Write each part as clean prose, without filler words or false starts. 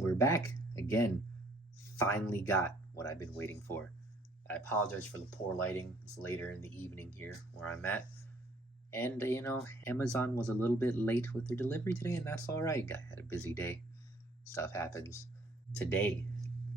we're back again. Finally got what I've been waiting for. I apologize for the poor lighting. It's later in the evening here where I'm at. And, Amazon was a little bit late with their delivery today, and that's all right. I had a busy day. Stuff happens. Today,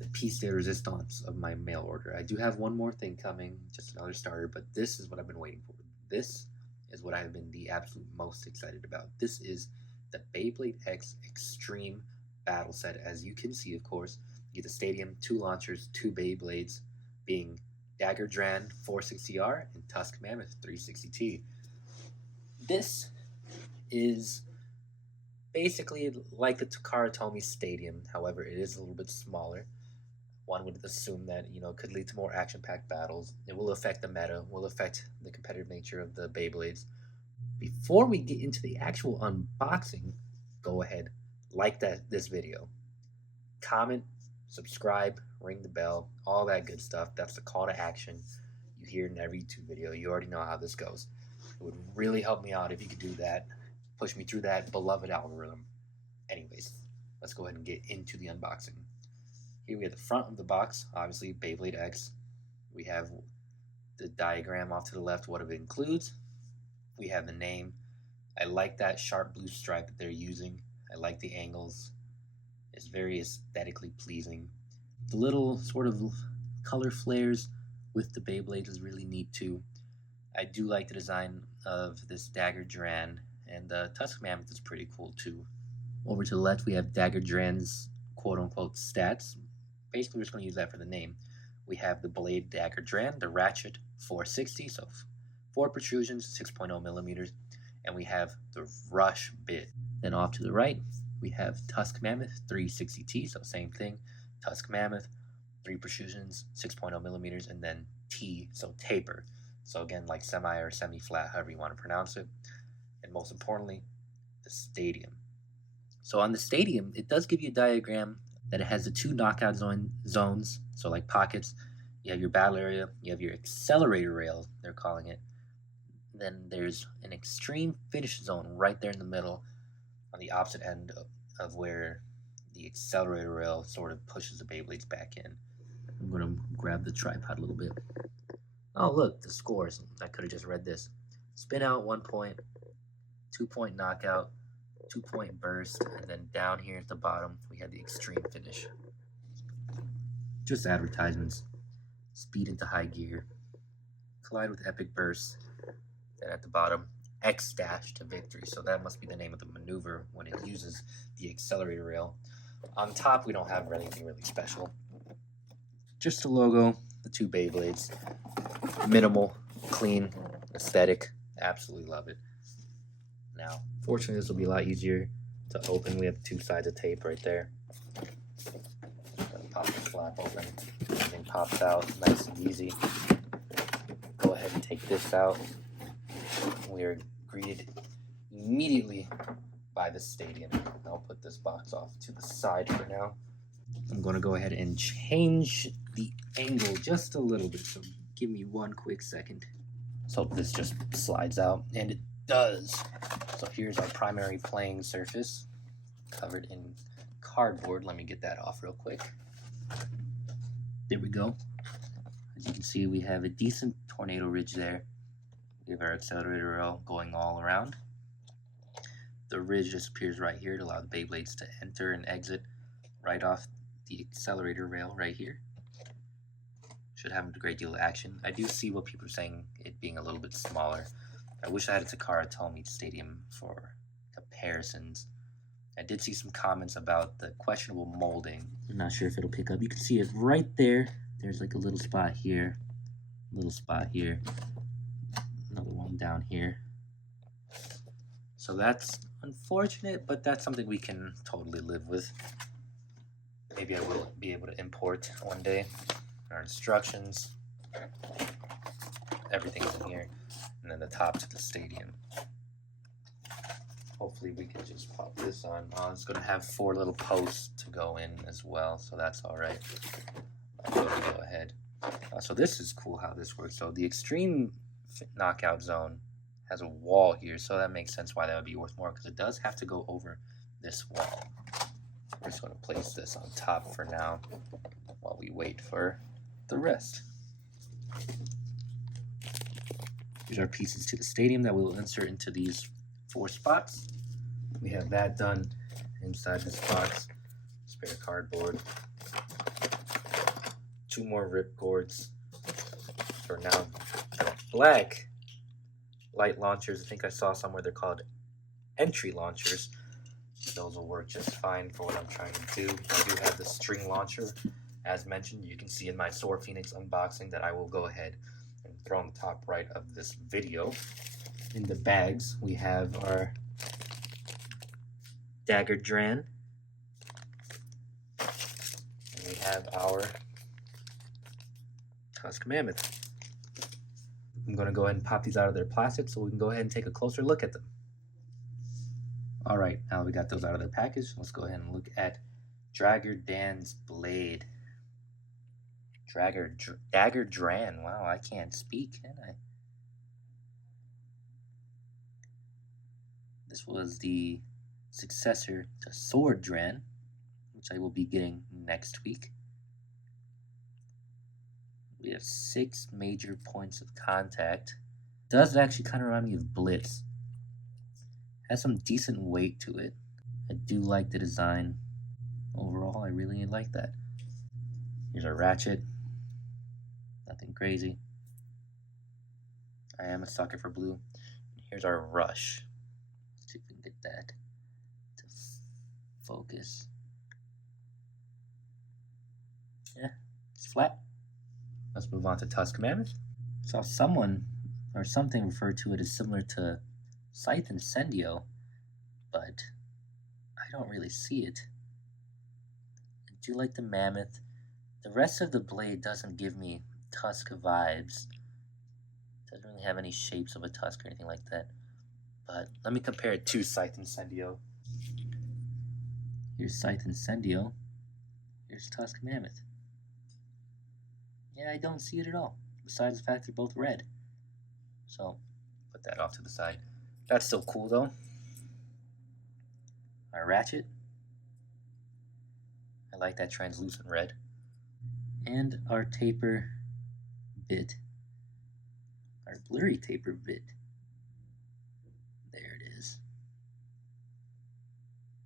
the piece de resistance of my mail order. I do have one more thing coming, just another starter, but this is what I've been waiting for. This is what I've been the absolute most excited about. This is the Beyblade X Extreme Battle Set. As you can see, of course, you get the stadium, 2 launchers, 2 Beyblades, being Dagger Dran 460R and Tusk Mammoth 360T. This is basically like the Takara Tomy Stadium, however, it is a little bit smaller. One would assume that, could lead to more action-packed battles. It will affect the meta, will affect the competitive nature of the Beyblades. Before we get into the actual unboxing, go ahead, like this video. Comment, subscribe, ring the bell, all that good stuff. That's the call to action you hear in every YouTube video. You already know how this goes. It would really help me out if you could do that. Push me through that beloved algorithm. Anyways, let's go ahead and get into the unboxing. Here we have the front of the box, obviously Beyblade X. We have the diagram off to the left, what it includes. We have the name. I like that sharp blue stripe that they're using. I like the angles. It's very aesthetically pleasing. The little sort of color flares with the Beyblades is really neat too. I do like the design of this Dagger Dran, and the Tusk Mammoth is pretty cool too. Over to the left, we have Dagger Dran's quote-unquote stats. Basically, we're just going to use that for the name. We have the Blade Dagger Dran, the Ratchet 460, so 4 protrusions, 6.0 millimeters, and we have the Rush bit. Then off to the right, we have Tusk Mammoth 360T, so same thing. Tusk Mammoth, 3 protrusions, 6.0 millimeters, and then T, so taper. So again, like semi or semi-flat, however you want to pronounce it. And most importantly, the stadium. So on the stadium, it does give you a diagram that it has the 2 knockout zones, so like pockets. You have your battle area, you have your accelerator rail, they're calling it. Then there's an extreme finish zone right there in the middle on the opposite end of where the accelerator rail sort of pushes the Beyblades back in. I'm going to grab the tripod a little bit. Oh, look, the scores. I could have just read this. Spin out 1 point, 2 point knockout, 2 point burst, and then down here at the bottom, we have the extreme finish. Just advertisements. Speed into high gear. Collide with epic burst. Then at the bottom, X dash to victory. So that must be the name of the maneuver when it uses the accelerator rail. On top, we don't have anything really special. Just a logo, the 2 Beyblades. Minimal, clean, aesthetic. Absolutely love it. Now, fortunately, this will be a lot easier to open. We have 2 sides of tape right there. Pop the flap open. Everything pops out nice and easy. Go ahead and take this out. We are greeted immediately by the stadium. I'll put this box off to the side for now. I'm going to go ahead and change the angle just a little bit, so give me 1 quick second. So this just slides out, and it does. So here's our primary playing surface, covered in cardboard. Let me get that off real quick. There we go. As you can see, we have a decent tornado ridge there. We have our accelerator rail going all around. The ridge just appears right here to allow the Beyblades to enter and exit right off the accelerator rail right here. Should have a great deal of action. I do see what people are saying, it being a little bit smaller. I wish I had a Takara Tomy Stadium for comparisons. I did see some comments about the questionable molding. I'm not sure if it'll pick up. You can see it right there. There's like a little spot here, little spot here, another one down here. So that's unfortunate, but that's something we can totally live with. Maybe I will be able to import one day. Our instructions, everything's in here, and then the top to the stadium. Hopefully we can just pop this on. It's going to have 4 little posts to go in as well, so that's all right. I'm going to go ahead. So this is cool how this works. So the extreme knockout zone has a wall here, so that makes sense why that would be worth more, because it does have to go over this wall. For just going to place this on top for now while we wait for the rest. These are pieces to the stadium that we will insert into these 4 spots. We have that done inside this box. Spare cardboard. 2 more rip cords. For now, the black light launchers, I think I saw somewhere they're called entry launchers. Those will work just fine for what I'm trying to do. I do have the string launcher, as mentioned. You can see in my Sword Phoenix unboxing that I will go ahead and throw on the top right of this video. In the bags, we have our Dagger Dran. And we have our Tusk Mammoth. I'm going to go ahead and pop these out of their plastic so we can go ahead and take a closer look at them. Alright, now we got those out of their package, let's go ahead and look at Dagger Dran's blade. Dagger Dran. Wow, I can't speak, can I? This was the successor to Sword Dran, which I will be getting next week. We have 6 major points of contact. It does actually kind of remind me of Blitz. Has some decent weight to it. I do like the design. Overall, I really like that. Here's our ratchet. Nothing crazy. I am a sucker for blue. Here's our rush. Let's see if we can get that to focus. Yeah, it's flat. Let's move on to Tusk Mammoth. Saw someone or something refer to it as similar to Scythe Incendio, but I don't really see it. I do like the Mammoth. The rest of the blade doesn't give me Tusk vibes. Doesn't really have any shapes of a tusk or anything like that. But let me compare it to Scythe Incendio. Here's Scythe Incendio. Here's Tusk Mammoth. Yeah, I don't see it at all, besides the fact they're both red. So, put that off to the side. That's still cool though. Our ratchet. I like that translucent red. And our taper bit. Our blurry taper bit. There it is.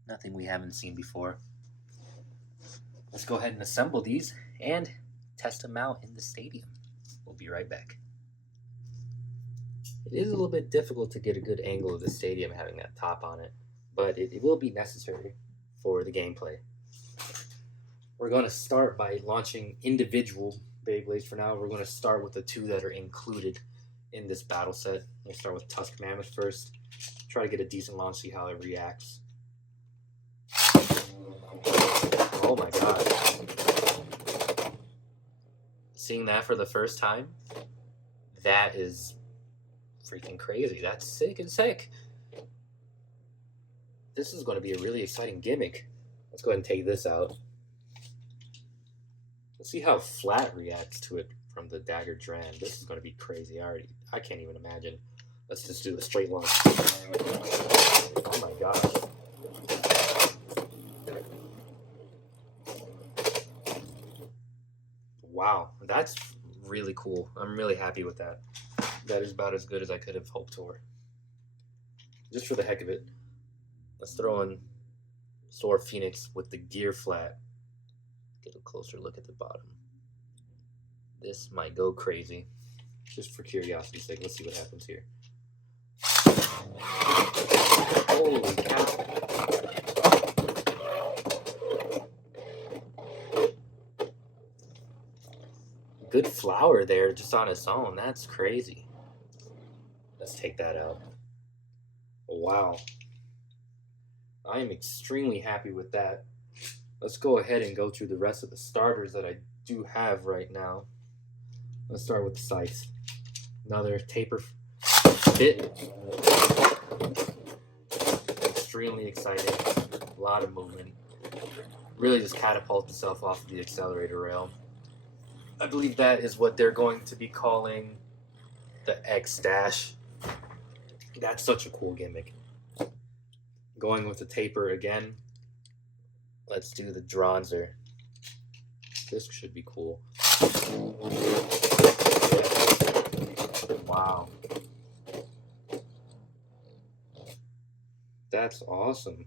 Nothing we haven't seen before. Let's go ahead and assemble these and test them out in the stadium. We'll be right back. It is a little bit difficult to get a good angle of the stadium having that top on it, but it will be necessary for the gameplay. We're going to start by launching individual Beyblades for now. We're going to start with the 2 that are included in this battle set. We'll start with Tusk Mammoth first. Try to get a decent launch, see how it reacts. Oh my god. Seeing that for the first time, that is freaking crazy. That's sick and sick. This is going to be a really exciting gimmick. Let's go ahead and take this out. Let's see how flat reacts to it from the Dagger Dran. This is going to be crazy. I can't even imagine. Let's just do a straight launch. Oh my gosh. Wow, that's really cool. I'm really happy with that. That is about as good as I could have hoped for. Just for the heck of it, let's throw in Sword Phoenix with the gear flat. Get a closer look at the bottom. This might go crazy. Just for curiosity's sake, let's see what happens here. Holy cow. Good flower there just on its own. That's crazy. Let's take that out. Wow. I am extremely happy with that. Let's go ahead and go through the rest of the starters that I do have right now. Let's start with the Scythe. Another taper bit. Extremely exciting. A lot of movement. Really just catapults itself off of the accelerator rail. I believe that is what they're going to be calling the X dash. That's such a cool gimmick. Going with the taper again. let's do the Dronzer. This should be cool. Wow. That's awesome.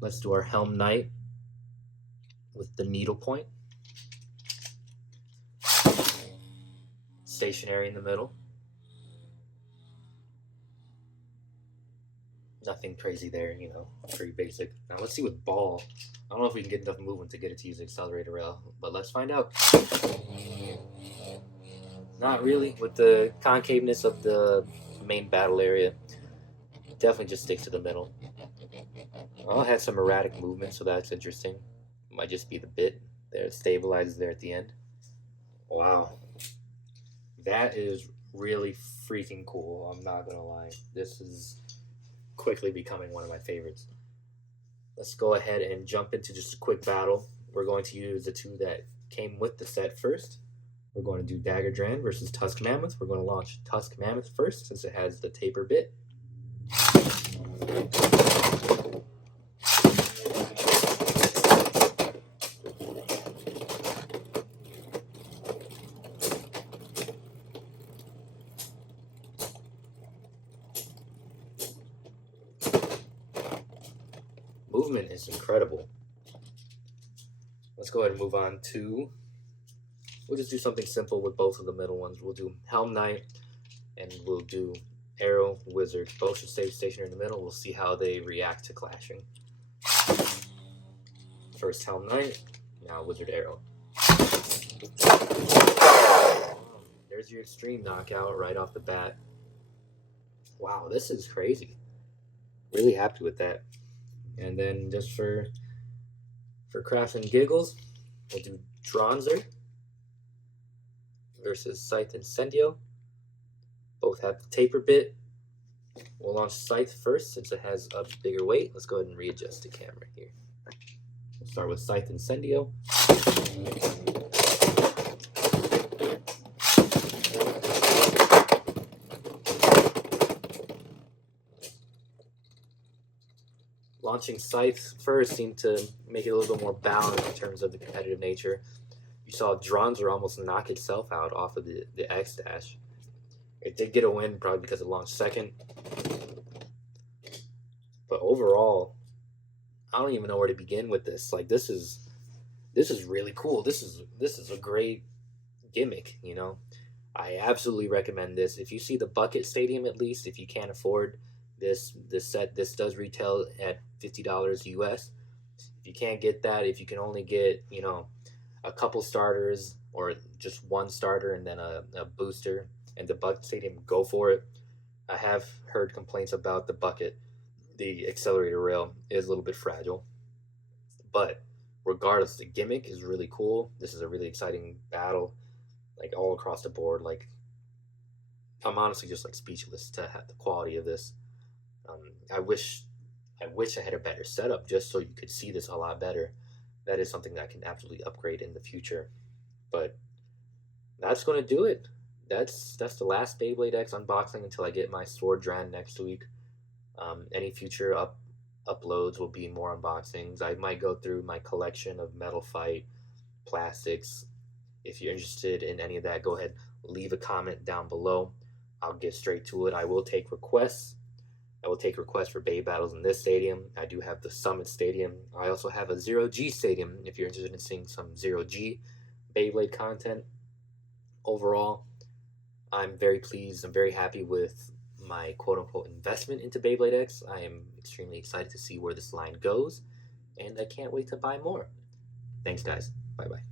Let's do our Helm Knight with the needlepoint. Stationary in the middle. Nothing crazy there, you know, pretty basic. Now let's see with ball. I don't know if we can get enough movement to get it to use the accelerator rail, but let's find out. Not really. With the concaveness of the main battle area, definitely just stick to the middle. I'll have some erratic movement, so that's interesting. Might just be the bit there. It stabilizes there at the end. Wow. That is really freaking cool. I'm not gonna lie. This is quickly becoming one of my favorites. Let's go ahead and jump into just a quick battle. We're going to use the two that came with the set first. We're going to do Dagger Dran versus Tusk Mammoth. We're going to launch Tusk Mammoth first since it has the taper bit. Movement is incredible. Let's go ahead and move on to, we'll just do something simple with both of the middle ones. We'll do Helm Knight and we'll do Arrow Wizard. Both should stay stationary in the middle. We'll see how they react to clashing. First Helm Knight, now Wizard Arrow. There's your extreme knockout right off the bat. Wow, this is crazy. Really happy with that. And then just for crafts and giggles, we'll do Dronzer versus Scythe Incendio. Both have the taper bit. We'll launch Scythe first since it has a bigger weight. Let's go ahead and readjust the camera here. We'll start with Scythe Incendio. Launching Scythe first seemed to make it a little bit more balanced in terms of the competitive nature. You saw Dronzer almost knock itself out off of the X dash. It did get a win probably because it launched second. But overall, I don't even know where to begin with this. Like this is really cool. This is a great gimmick, you know. I absolutely recommend this. If you see the Bucket Stadium, at least, if you can't afford this set, this does retail at $50 US. If you can't get that, if you can only get, you know, a couple starters or just one starter and then a booster and the Bucket Stadium, go for it. I have heard complaints about the Bucket. The accelerator rail is a little bit fragile, but regardless, the gimmick is really cool. This is a really exciting battle, like all across the board. Like I'm honestly just like speechless to have the quality of this. I wish I had a better setup just so you could see this a lot better. That is something that I can absolutely upgrade in the future. But that's going to do it. That's the last Beyblade X unboxing until I get my Sword Dran next week. Any future uploads will be more unboxings. I might go through my collection of Metal Fight plastics. If you're interested in any of that, go ahead, leave a comment down below. I'll get straight to it. I will take requests. I will take requests for Bay Battles in this stadium. I do have the Summit Stadium. I also have a 0G Stadium if you're interested in seeing some 0G Beyblade content. Overall, I'm very pleased. I'm very happy with my quote-unquote investment into Beyblade X. I am extremely excited to see where this line goes, and I can't wait to buy more. Thanks, guys. Bye-bye.